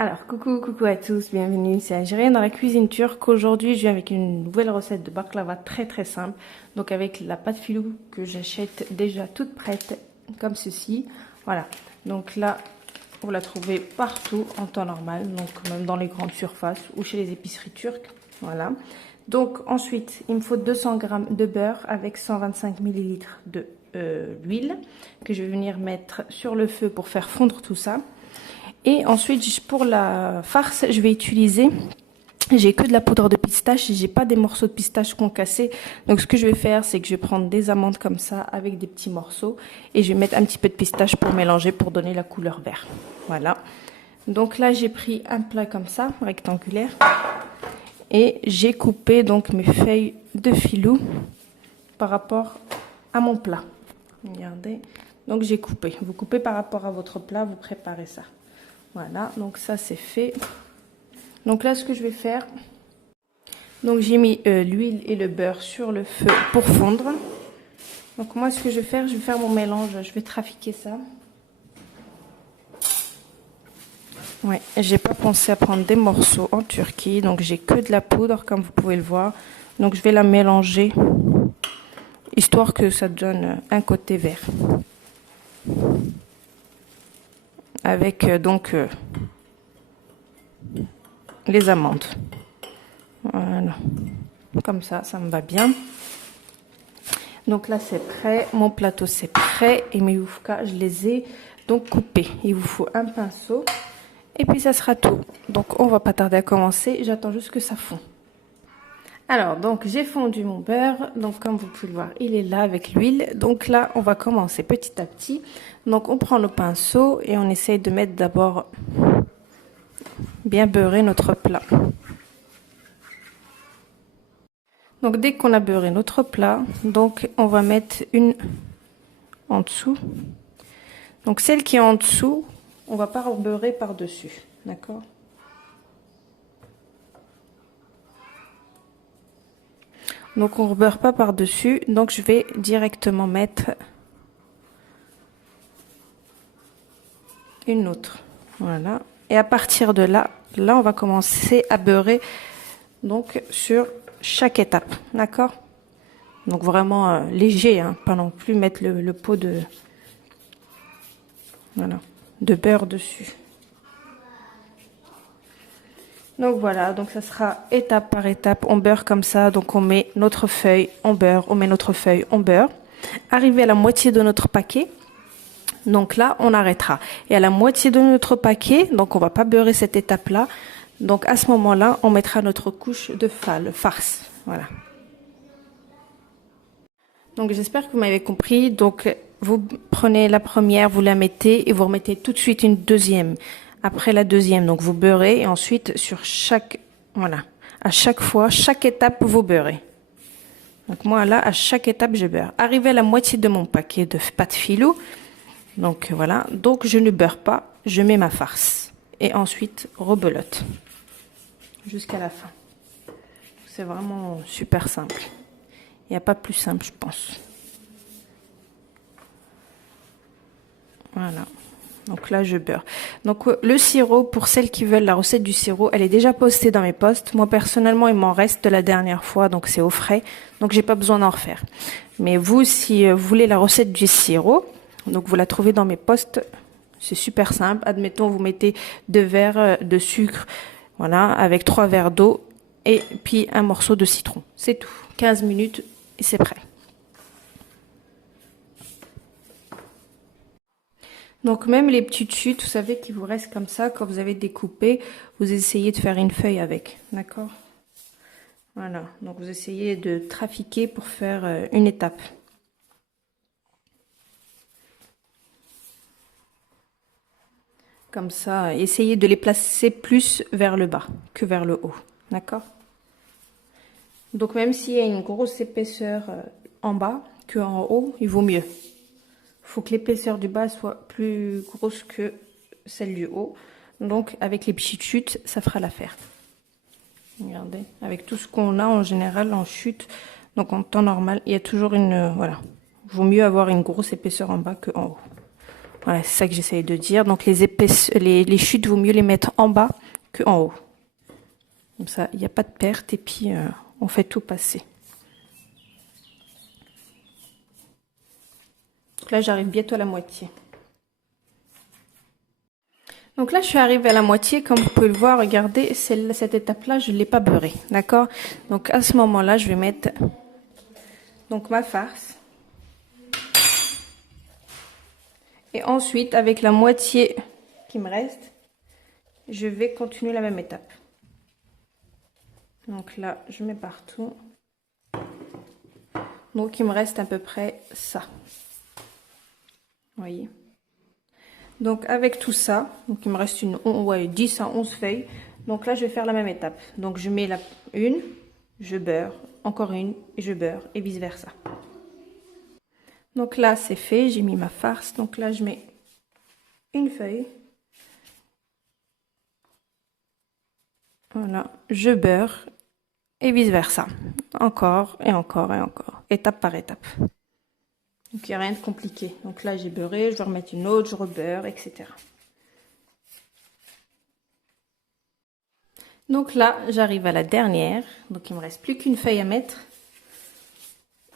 Alors, coucou à tous, bienvenue, c'est Algérienne dans la cuisine turque. Aujourd'hui, je viens avec une nouvelle recette de baklava très simple. Donc avec la pâte filou que j'achète déjà toute prête, comme ceci. Voilà, donc là, vous la trouvez partout en temps normal, donc même dans les grandes surfaces ou chez les épiceries turques. Voilà. Donc ensuite, il me faut 200 g de beurre avec 125 ml de l'huile que je vais venir mettre sur le feu pour faire fondre tout ça. Et ensuite, pour la farce, je vais utiliser, j'ai que de la poudre de pistache, j'ai pas des morceaux de pistache concassés. Donc ce que je vais faire, c'est que je vais prendre des amandes comme ça avec des petits morceaux et je vais mettre un petit peu de pistache pour mélanger, pour donner la couleur vert. Voilà. Donc là, j'ai pris un plat comme ça, rectangulaire, et j'ai coupé donc mes feuilles de filou par rapport à mon plat. Regardez. Donc j'ai coupé. Vous coupez par rapport à votre plat, vous préparez ça. Voilà, donc ça c'est fait. Donc là, ce que je vais faire, donc j'ai mis l'huile et le beurre sur le feu pour fondre. Donc moi, ce que je vais faire mon mélange. Je vais trafiquer ça. Ouais, j'ai pas pensé à prendre des morceaux en Turquie, donc j'ai que de la poudre, comme vous pouvez le voir. Donc je vais la mélanger, histoire que ça donne un côté vert. Avec les amandes. Voilà. Comme ça me va bien. Donc là, c'est prêt. Mon plateau, c'est prêt. Et mes oufkas, je les ai donc coupés. Il vous faut un pinceau. Et puis, ça sera tout. Donc, on va pas tarder à commencer. J'attends juste que ça fond. Alors, donc, j'ai fondu mon beurre. Donc, comme vous pouvez le voir, il est là avec l'huile. Donc là, on va commencer petit à petit. Donc, on prend le pinceau et on essaye de mettre d'abord bien beurrer notre plat. Donc dès qu'on a beurré notre plat, donc on va mettre une en dessous. Donc celle qui est en dessous, on va pas beurrer par-dessus, d'accord? Donc on ne beurre pas par-dessus, donc je vais directement mettre une autre. Voilà. Et à partir de là, on va commencer à beurrer donc sur chaque étape, d'accord? Donc vraiment léger, hein, pas non plus mettre le pot de beurre dessus. Donc voilà, donc ça sera étape par étape, on beurre comme ça, donc on met notre feuille, on beurre, on met notre feuille, on beurre. Arrivé à la moitié de notre paquet, donc là on arrêtera. Et à la moitié de notre paquet, donc on va pas beurrer cette étape-là, donc à ce moment-là, on mettra notre couche de farce, voilà. Donc j'espère que vous m'avez compris, donc vous prenez la première, vous la mettez et vous remettez tout de suite une deuxième. Après la deuxième, donc vous beurrez et ensuite sur chaque, voilà, à chaque fois, chaque étape vous beurrez. Donc moi là, à chaque étape je beurre. Arrivé à la moitié de mon paquet de pâte filou, donc voilà, donc je ne beurre pas, je mets ma farce et ensuite rebelote jusqu'à la fin. C'est vraiment super simple. Il n'y a pas plus simple, je pense. Voilà. Donc là, je beurre. Donc le sirop, pour celles qui veulent la recette du sirop, elle est déjà postée dans mes posts. Moi, personnellement, il m'en reste de la dernière fois, donc c'est au frais. Donc, j'ai pas besoin d'en refaire. Mais vous, si vous voulez la recette du sirop, donc vous la trouvez dans mes posts. C'est super simple. Admettons, vous mettez 2 verres de sucre, voilà, avec 3 verres d'eau et puis un morceau de citron. C'est tout. 15 minutes et c'est prêt. Donc même les petites chutes, vous savez, qui vous restent comme ça, quand vous avez découpé, vous essayez de faire une feuille avec, d'accord? Voilà, donc vous essayez de trafiquer pour faire une étape. Comme ça, essayez de les placer plus vers le bas que vers le haut, d'accord? Donc même s'il y a une grosse épaisseur en bas qu'en haut, il vaut mieux. Il faut que l'épaisseur du bas soit plus grosse que celle du haut. Donc avec les petites chutes, ça fera l'affaire. Regardez, avec tout ce qu'on a en général en chute, donc en temps normal, il y a toujours une... voilà, il vaut mieux avoir une grosse épaisseur en bas qu'en haut. Voilà, c'est ça que j'essaye de dire. Donc les chutes, vaut mieux les mettre en bas que en haut. Comme ça, il n'y a pas de perte et puis on fait tout passer. Donc là, j'arrive bientôt à la moitié. Donc là, je suis arrivée à la moitié. Comme vous pouvez le voir, regardez, cette étape-là, je ne l'ai pas beurrée. D'accord? Donc à ce moment-là, je vais mettre donc ma farce. Et ensuite, avec la moitié qui me reste, je vais continuer la même étape. Donc là, je mets partout. Donc il me reste à peu près ça. Vous voyez? Donc avec tout ça, donc il me reste 10 à 11 feuilles. Donc là, je vais faire la même étape. Donc je mets une, je beurre, encore une, et je beurre, et vice versa. Donc là, c'est fait, j'ai mis ma farce. Donc là, je mets une feuille. Voilà, je beurre, et vice versa. Encore, et encore, et encore. Étape par étape. Donc il n'y a rien de compliqué. Donc là, j'ai beurré, je vais remettre une autre, je rebeurre, etc. Donc là, j'arrive à la dernière. Donc il me reste plus qu'une feuille à mettre.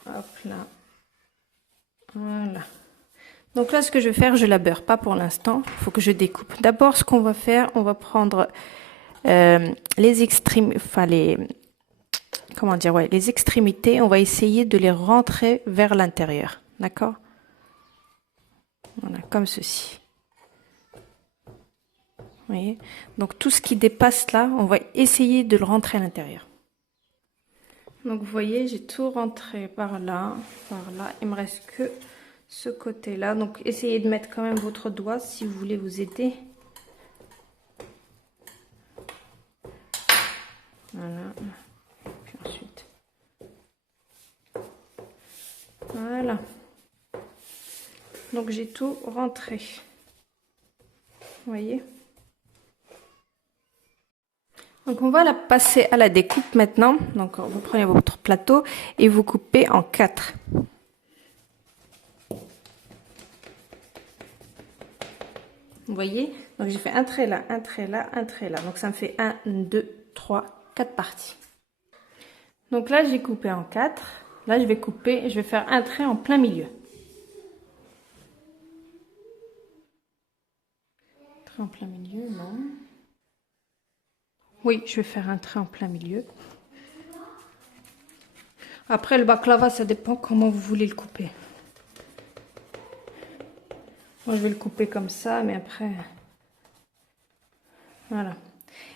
Hop là. Voilà. Donc là, ce que je vais faire, je la beurre pas pour l'instant. Il faut que je découpe. D'abord, ce qu'on va faire, on va prendre les extrémités, enfin comment dire, ouais, les extrémités. On va essayer de les rentrer vers l'intérieur. D'accord? Voilà, comme ceci. Vous voyez? Donc tout ce qui dépasse là, on va essayer de le rentrer à l'intérieur. Donc vous voyez, j'ai tout rentré par là, par là. Il me reste que ce côté-là. Donc essayez de mettre quand même votre doigt si vous voulez vous aider. Voilà. Puis ensuite. Voilà. Donc j'ai tout rentré. Vous voyez? Donc on va la passer à la découpe maintenant. Donc vous prenez votre plateau et vous coupez en 4. Vous voyez? Donc j'ai fait un trait là, un trait là, un trait là. Donc ça me fait 1, 2, 3, 4 parties. Donc là j'ai coupé en 4. Là je vais couper, je vais faire un trait en plein milieu. Trait en plein milieu, non. Oui, je vais faire un trait en plein milieu. Après le baklava, ça dépend comment vous voulez le couper. Moi je vais le couper comme ça, mais après... Voilà.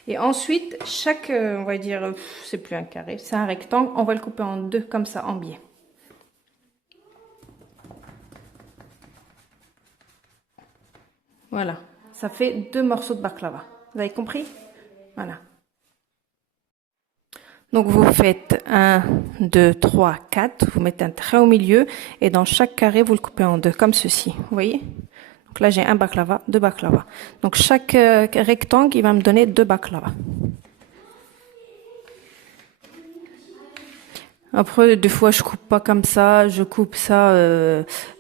Et ensuite, chaque, on va dire, c'est plus un carré, c'est un rectangle, on va le couper en deux, comme ça, en biais. Voilà, ça fait 2 morceaux de baklava. Vous avez compris? Voilà. Donc vous faites 1, 2, 3, 4, vous mettez un trait au milieu et dans chaque carré, vous le coupez en deux, comme ceci. Vous voyez? Donc là, j'ai un baklava, 2 baklava. Donc chaque rectangle, il va me donner 2 baklava. Après, des fois, je coupe pas comme ça, je coupe ça,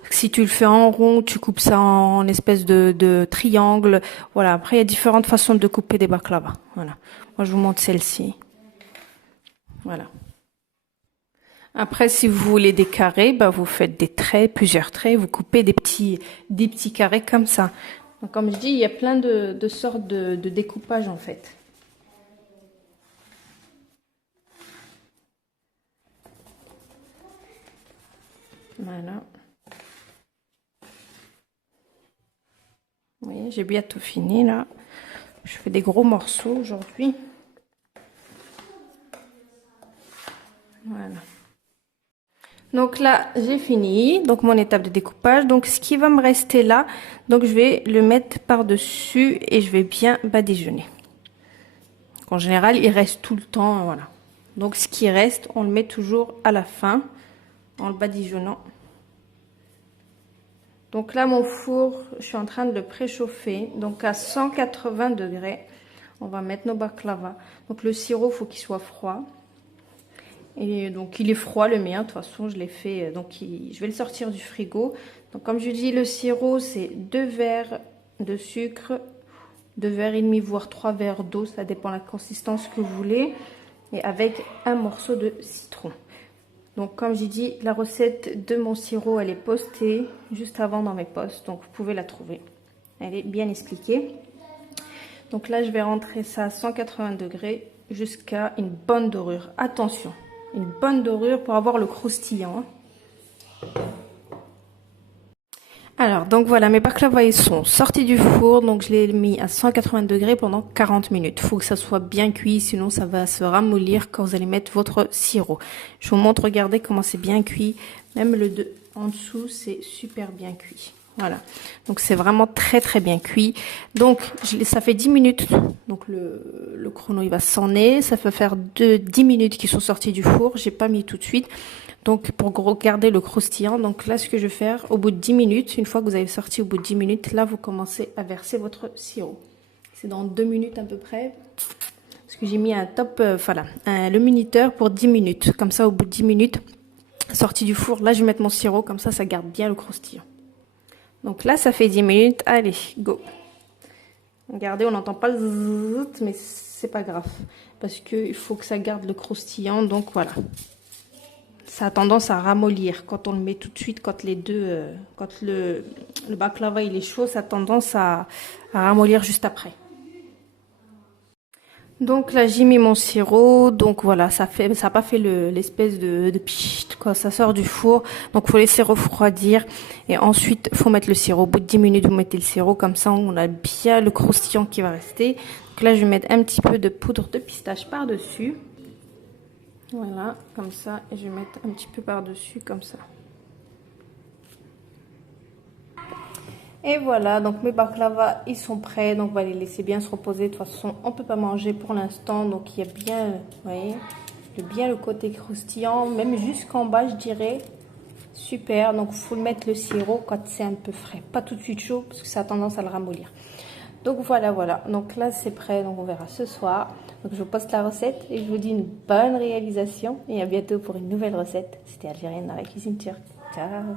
si tu le fais en rond, tu coupes ça en espèce de triangle. Voilà, après, il y a différentes façons de couper des baklava. Voilà. Moi, je vous montre celle-ci. Voilà. Après, si vous voulez des carrés, bah, vous faites des traits, plusieurs traits, vous coupez des petits carrés comme ça. Donc, comme je dis, il y a plein de sortes de découpage en fait. Voilà. Vous voyez, j'ai bientôt fini là. Je fais des gros morceaux aujourd'hui. Voilà. Donc là, j'ai fini. Donc mon étape de découpage. Donc ce qui va me rester là, donc je vais le mettre par-dessus et je vais bien badigeonner. En général, il reste tout le temps, voilà. Donc ce qui reste, on le met toujours à la fin en le badigeonnant. Donc là, mon four, je suis en train de le préchauffer. Donc à 180 degrés, on va mettre nos baklava. Donc le sirop, faut qu'il soit froid. Et donc il est froid le mien, de toute façon je l'ai fait, donc je vais le sortir du frigo. Donc comme je dis, le sirop c'est 2 verres de sucre, 2 verres et demi voire 3 verres d'eau, ça dépend de la consistance que vous voulez. Et avec un morceau de citron. Donc comme j'ai dit, la recette de mon sirop elle est postée juste avant dans mes posts, donc vous pouvez la trouver. Elle est bien expliquée. Donc là je vais rentrer ça à 180 degrés jusqu'à une bonne dorure. Attention, une bonne dorure pour avoir le croustillant. Alors, donc voilà, mes baklava ils sont sortis du four, donc je les ai mis à 180 degrés pendant 40 minutes. Il faut que ça soit bien cuit, sinon ça va se ramollir quand vous allez mettre votre sirop. Je vous montre, regardez comment c'est bien cuit. Même le en dessous, c'est super bien cuit. Voilà, donc c'est vraiment très très bien cuit. Donc ça fait 10 minutes, donc le chrono il va sonner. Ça fait faire 10 minutes qu'ils sont sortis du four, j'ai pas mis tout de suite. Donc pour regarder le croustillant, donc là ce que je vais faire, au bout de 10 minutes, une fois que vous avez sorti au bout de 10 minutes, là vous commencez à verser votre sirop. C'est dans 2 minutes à peu près, parce que j'ai mis un top, le minuteur pour 10 minutes. Comme ça au bout de 10 minutes, sorti du four, là je vais mettre mon sirop, comme ça garde bien le croustillant. Donc là ça fait 10 minutes, allez, go. Regardez, on n'entend pas le zzzz, mais c'est pas grave, parce qu'il faut que ça garde le croustillant, donc voilà. Ça a tendance à ramollir quand on le met tout de suite, quand le baklava il est chaud, ça a tendance à ramollir juste après. Donc là j'ai mis mon sirop, donc voilà, ça a pas fait l'espèce de pchit quand ça sort du four, donc faut laisser refroidir et ensuite faut mettre le sirop. Au bout de 10 minutes vous mettez le sirop, comme ça on a bien le croustillant qui va rester. Donc là je vais mettre un petit peu de poudre de pistache par dessus. Voilà, comme ça, et je vais mettre un petit peu par-dessus, comme ça. Et voilà, donc mes baklava, ils sont prêts, donc on va les laisser bien se reposer. De toute façon, on peut pas manger pour l'instant, donc il y a bien, vous voyez, bien le côté croustillant, même jusqu'en bas, je dirais. Super, donc il faut mettre le sirop quand c'est un peu frais, pas tout de suite chaud, parce que ça a tendance à le ramollir. Donc voilà, donc là c'est prêt, donc on verra ce soir. Donc je vous poste la recette et je vous dis une bonne réalisation et à bientôt pour une nouvelle recette. C'était Algérienne dans la cuisine turque. Ciao.